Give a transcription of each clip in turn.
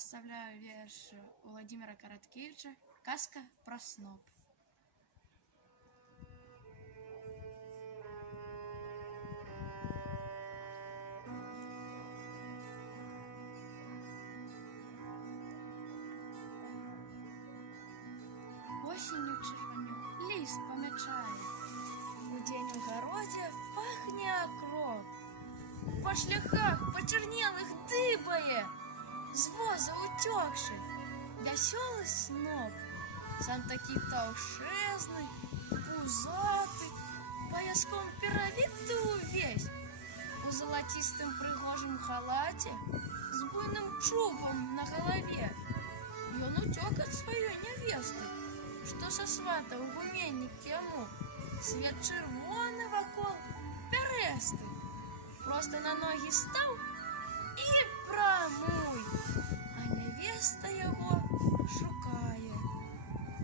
расставляю верш Владимира Караткевича «Казка про сноп». Осенью червоню лист помячает, удень в городе пахне окроп, по шляхах почернелых дыбае, з воза утекший веселый сноп, сам таки толшезный, пузатый, пояском перавіты увесь, у золотистым прыгожым халате, с буйным чубом на голове. Ён утек от своей невесты, что сосватал гуменник ему, свет червоный вокол пярэсты, просто на ноги стал и прамуй, а невеста его шукае.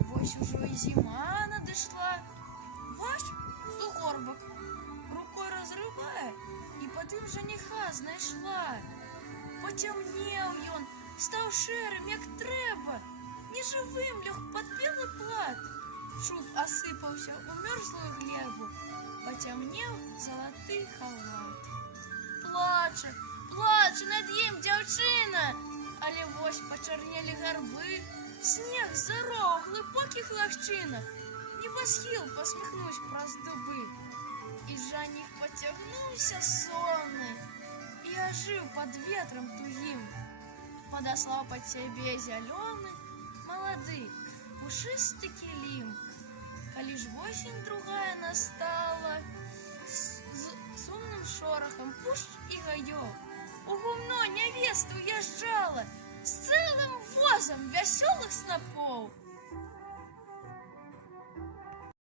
Вось ужо и зима надышла, ваш сугорбок рукой разрывая, и под ім жениха знайшла. Потемнел ён, стал шэрым, як трэба, неживым лег под белый плат. Шуб осыпался у мерзлую глебу, потемнел золотый халат. Плаче, плаче над ім дзяўчына, але вось пачарнелі гарбы, снег зарог в глыбокіх лагчынах, небосхіл посміхнусь праз дубы. І жаних потягнулся сонный и ожил под ветром тугим, подослал под себе зеленый, молодый, пушистый килим. Коли ж осень другая настала, с умным шорохом пуш и гаев, у гумно невеста уезжала с целым возом веселых снопов.